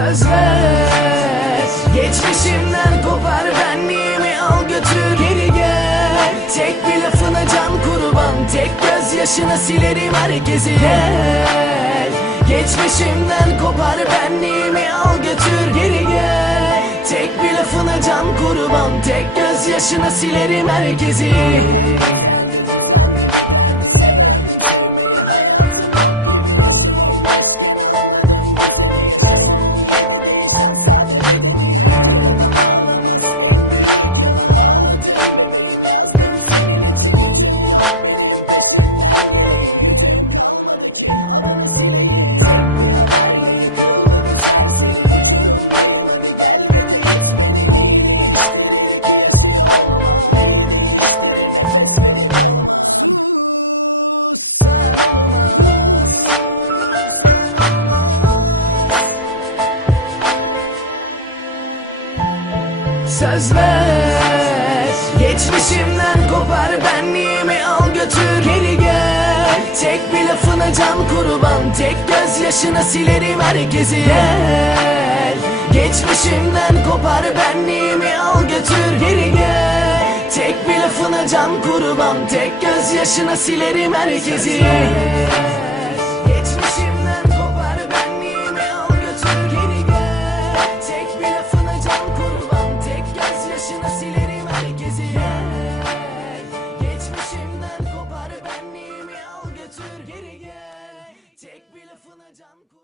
Söz ver Geçmişimden kopar benliğimi al götür Geri gel. Tek bir lafına can kurban Tek gözyaşına silerim herkesi. Gel. Geçmişimden kopar benliğimi al götür Geri gel. Tek bir lafına can kurban Tek gözyaşına silerim herkesi Söz ver Geçmişimden kopar benliğimi al götür Geri gel. Tek bir lafına can kurban Tek gözyaşına silerim herkesi. Gel. Geçmişimden kopar benliğimi al götür Geri gel. Tek bir lafına can kurban Tek gözyaşına silerim herkesi lafına can koy.